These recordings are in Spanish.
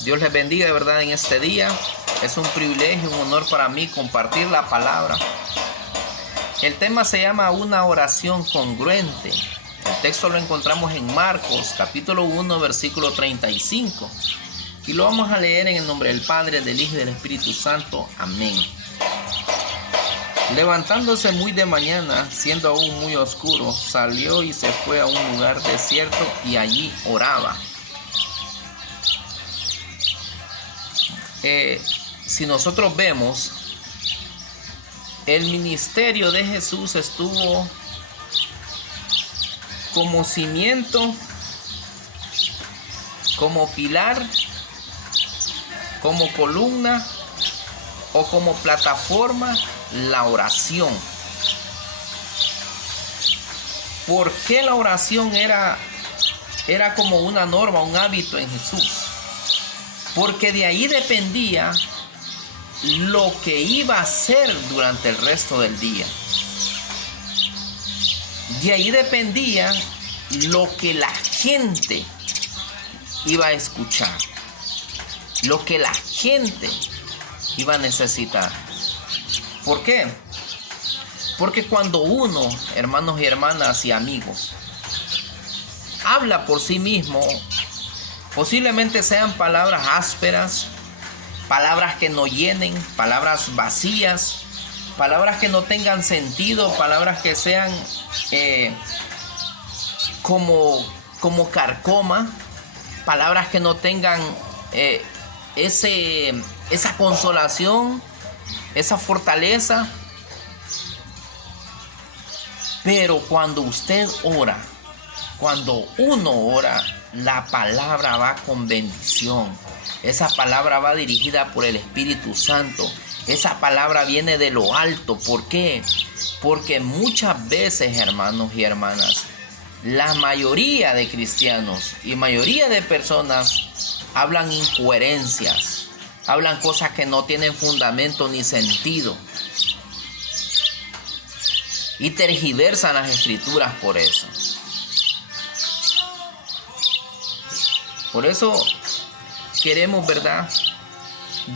Dios les bendiga de verdad en este día. Es un privilegio, un honor para mí compartir la palabra. El tema se llama una oración congruente. El texto lo encontramos en Marcos, capítulo 1, versículo 35. Y lo vamos a leer en el nombre del Padre, del Hijo y del Espíritu Santo. Amén. Levantándose muy de mañana, siendo aún muy oscuro, salió y se fue a un lugar desierto y allí oraba. Si nosotros vemos, el ministerio de Jesús estuvo como cimiento, como pilar, como columna o como plataforma, la oración. ¿Por qué la oración era como una norma, un hábito en Jesús? Porque de ahí dependía lo que iba a hacer durante el resto del día. De ahí dependía lo que la gente iba a escuchar, lo que la gente iba a necesitar. ¿Por qué? Porque cuando uno, hermanos y hermanas y amigos, habla por sí mismo, posiblemente sean palabras ásperas, palabras que no llenen, palabras vacías, palabras que no tengan sentido, palabras que sean como carcoma, palabras que no tengan esa consolación, esa fortaleza. Pero cuando usted ora, cuando uno ora, la palabra va con bendición. Esa palabra va dirigida por el Espíritu Santo. Esa palabra viene de lo alto. ¿Por qué? Porque muchas veces, hermanos y hermanas, la mayoría de cristianos y mayoría de personas hablan incoherencias, hablan cosas que no tienen fundamento ni sentido y tergiversan las escrituras por eso. Por eso queremos, ¿verdad?,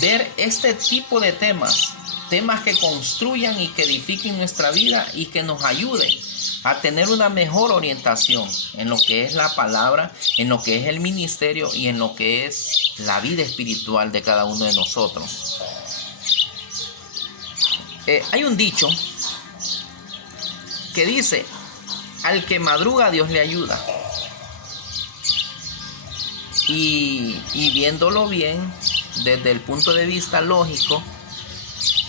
ver este tipo de temas que construyan y que edifiquen nuestra vida y que nos ayuden a tener una mejor orientación en lo que es la palabra, en lo que es el ministerio y en lo que es la vida espiritual de cada uno de nosotros. Hay un dicho que dice: al que madruga Dios le ayuda. Y viéndolo bien, desde el punto de vista lógico,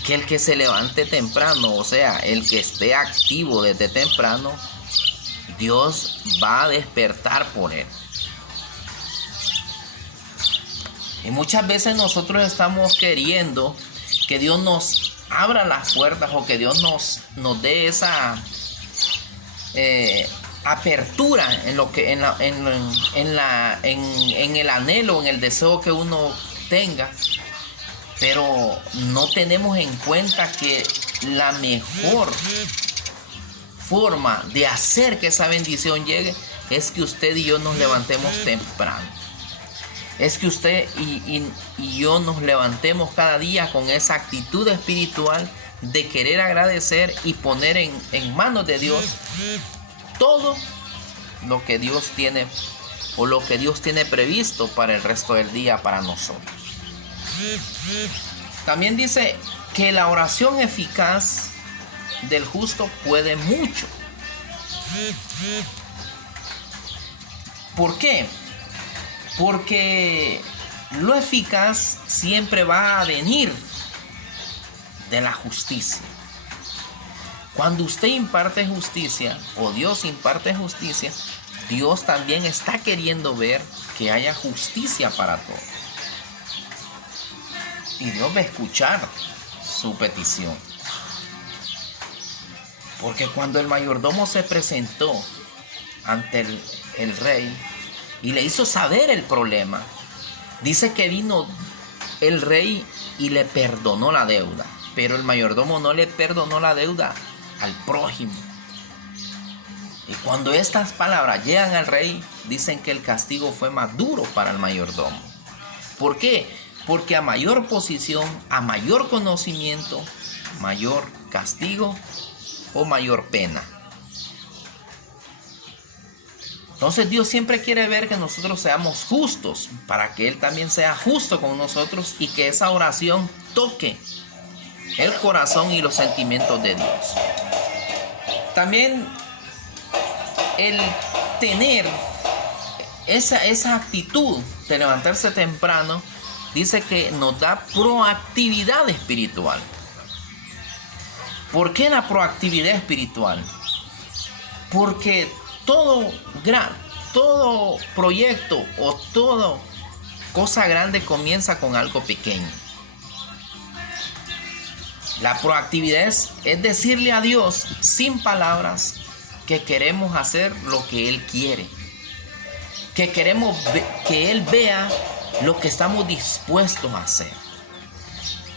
que el que se levante temprano, o sea, el que esté activo desde temprano, Dios va a despertar por él. Y muchas veces nosotros estamos queriendo que Dios nos abra las puertas o que Dios nos dé esa apertura en lo que en el anhelo, en el deseo que uno tenga, pero no tenemos en cuenta que la mejor forma de hacer que esa bendición llegue es que usted y yo nos levantemos temprano. Es que usted y yo nos levantemos cada día con esa actitud espiritual de querer agradecer y poner en manos de Dios todo lo que Dios tiene o lo que Dios tiene previsto para el resto del día para nosotros. También dice que la oración eficaz del justo puede mucho. ¿Por qué? Porque lo eficaz siempre va a venir de la justicia. Cuando usted imparte justicia o Dios imparte justicia, Dios también está queriendo ver que haya justicia para todos. Y Dios va a escuchar su petición. Porque cuando el mayordomo se presentó ante el rey y le hizo saber el problema, dice que vino el rey y le perdonó la deuda. Pero el mayordomo no le perdonó la deuda al prójimo. Y cuando estas palabras llegan al rey, dicen que el castigo fue más duro para el mayordomo. ¿Por qué? Porque a mayor posición, a mayor conocimiento, mayor castigo o mayor pena. Entonces Dios siempre quiere ver que nosotros seamos justos para que Él también sea justo con nosotros y que esa oración toque el corazón y los sentimientos de Dios. También el tener esa actitud de levantarse temprano dice que nos da proactividad espiritual. ¿Por qué la proactividad espiritual? Porque todo proyecto o toda cosa grande comienza con algo pequeño. La proactividad es decirle a Dios sin palabras que queremos hacer lo que Él quiere. Que queremos que Él vea lo que estamos dispuestos a hacer.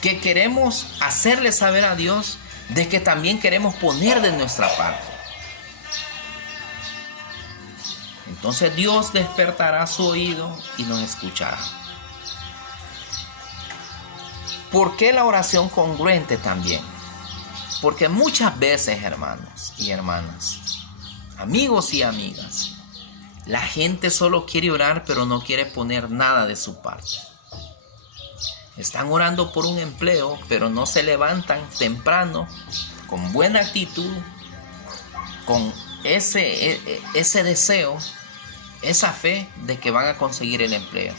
Que queremos hacerle saber a Dios de que también queremos poner de nuestra parte. Entonces Dios despertará su oído y nos escuchará. ¿Por qué la oración congruente también? Porque muchas veces, hermanos y hermanas, amigos y amigas, la gente solo quiere orar, pero no quiere poner nada de su parte. Están orando por un empleo, pero no se levantan temprano, con buena actitud, con ese deseo, esa fe de que van a conseguir el empleo.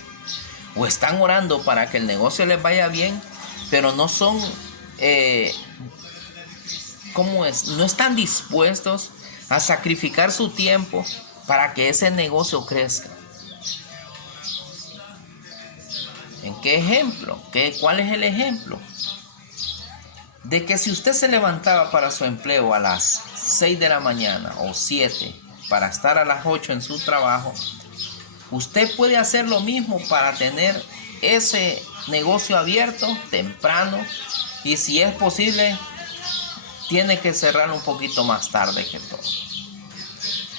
O están orando para que el negocio les vaya bien, pero no son, no están dispuestos a sacrificar su tiempo para que ese negocio crezca. ¿En qué ejemplo? ¿Cuál es el ejemplo? De que si usted se levantaba para su empleo a las 6 de la mañana o 7 para estar a las 8 en su trabajo, usted puede hacer lo mismo para tener ese negocio abierto temprano, y si es posible tiene que cerrar un poquito más tarde que todo,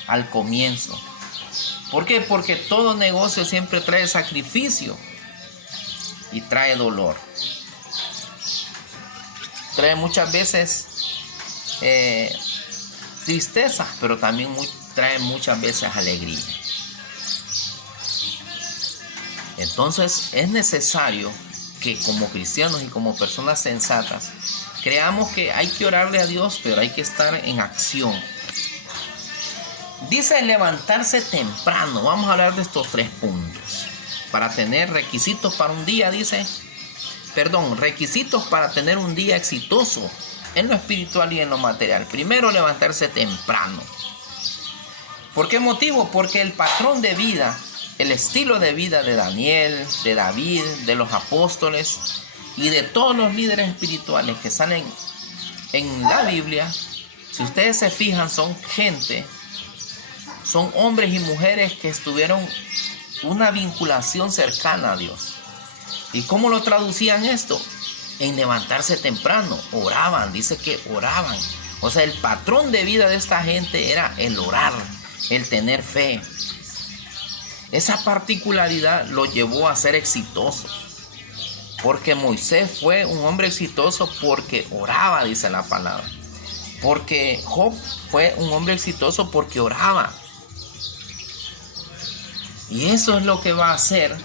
al comienzo. ¿Por qué? Porque todo negocio siempre trae sacrificio y trae dolor. Trae muchas veces tristeza, pero también trae muchas veces alegría. Entonces es necesario que como cristianos y como personas sensatas creamos que hay que orarle a Dios, pero hay que estar en acción. Dice levantarse temprano. Vamos a hablar de estos 3 puntos. Para tener requisitos para un día, requisitos para tener un día exitoso en lo espiritual y en lo material. Primero, levantarse temprano. ¿Por qué motivo? Porque el patrón de vida, el estilo de vida de Daniel, de David, de los apóstoles y de todos los líderes espirituales que salen en la Biblia, si ustedes se fijan, son hombres y mujeres que estuvieron una vinculación cercana a Dios. ¿Y cómo lo traducían esto? En levantarse temprano, oraban, dice que oraban. O sea, el patrón de vida de esta gente era el orar, el tener fe. Esa particularidad lo llevó a ser exitoso. Porque Moisés fue un hombre exitoso porque oraba, dice la palabra. Porque Job fue un hombre exitoso porque oraba. Y eso es lo que va a hacer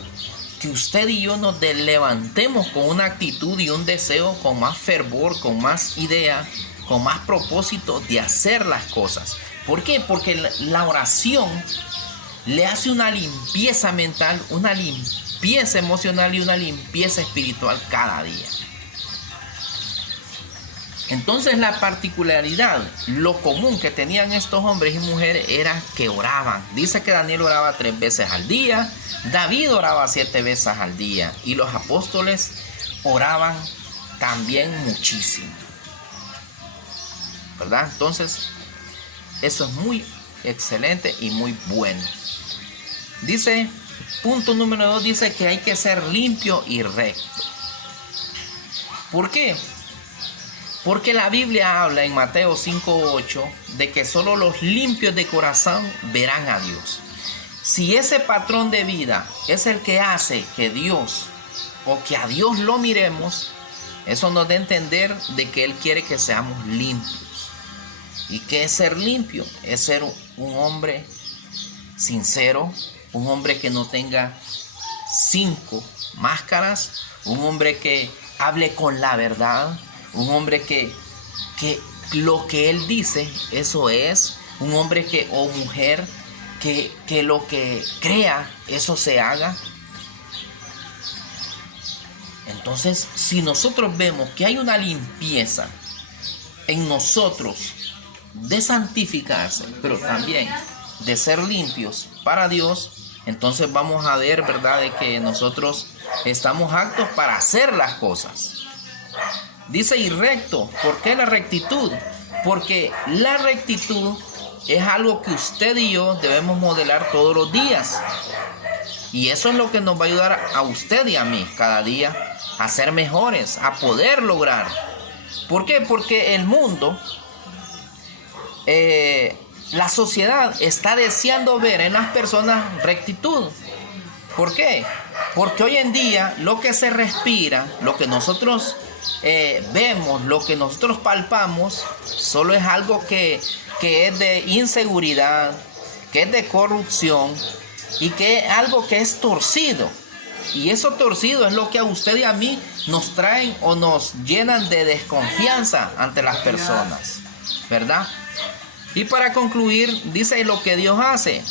que usted y yo nos levantemos con una actitud y un deseo, con más fervor, con más idea, con más propósito de hacer las cosas. ¿Por qué? Porque la oración le hace una limpieza mental, una limpieza emocional y una limpieza espiritual cada día. Entonces la particularidad, lo común que tenían estos hombres y mujeres era que oraban. Dice que Daniel oraba 3 veces al día, David oraba 7 veces al día y los apóstoles oraban también muchísimo. ¿Verdad? Entonces, eso es muy excelente y muy bueno. Dice, punto número 2, dice que hay que ser limpio y recto. ¿Por qué? Porque la Biblia habla en Mateo 5:8 de que solo los limpios de corazón verán a Dios. Si ese patrón de vida es el que hace que Dios o que a Dios lo miremos, eso nos da a entender de que Él quiere que seamos limpios. ¿Y qué es ser limpio? Es ser un hombre sincero, un hombre que no tenga 5 máscaras, un hombre que hable con la verdad, un hombre que lo que Él dice, eso es, un hombre o mujer que lo que crea, eso se haga. Entonces, si nosotros vemos que hay una limpieza en nosotros de santificarse, pero también de ser limpios para Dios, entonces vamos a ver, ¿verdad?, de que nosotros estamos aptos para hacer las cosas. Dice, y recto. ¿Por qué la rectitud? Porque la rectitud es algo que usted y yo debemos modelar todos los días. Y eso es lo que nos va a ayudar a usted y a mí cada día a ser mejores, a poder lograr. ¿Por qué? Porque el mundo, la sociedad está deseando ver en las personas rectitud. ¿Por qué? Porque hoy en día lo que se respira, lo que nosotros vemos, lo que nosotros palpamos, solo es algo que es de inseguridad, que es de corrupción y que es algo que es torcido. Y eso torcido es lo que a usted y a mí nos traen o nos llenan de desconfianza ante las personas, ¿verdad? Y para concluir, dice lo que Dios hace.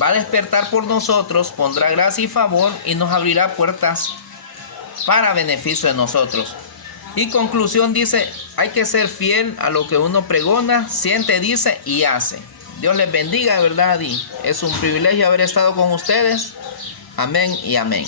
Va a despertar por nosotros, pondrá gracia y favor y nos abrirá puertas para beneficio de nosotros. Y conclusión dice, hay que ser fiel a lo que uno pregona, siente, dice y hace. Dios les bendiga, de verdad, y es un privilegio haber estado con ustedes. Amén y amén.